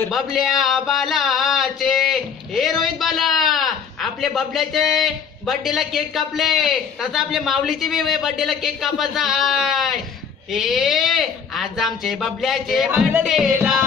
बबल्या बालाचे हे रोहित बाला आपले बबल्याचे बर्थडेला केक कापले तसं आपल्या माऊलीचे बी बर्थडेला केक कापायचा आहे हे आज आमचे बबल्याचे बर्थडेला